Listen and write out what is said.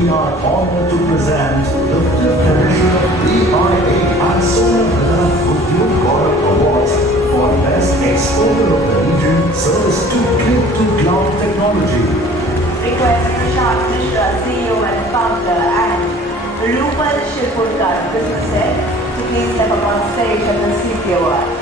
we are honored to present the 5th edition of BIA and Solar Udyog Gaurav Awards for Best Exporter of the Region Service to Click-to-Cloud Technology. Request Prashant Mishra, CEO and founder, and Rupal Shirpurkar, business head, to please step up on stage and receive the award.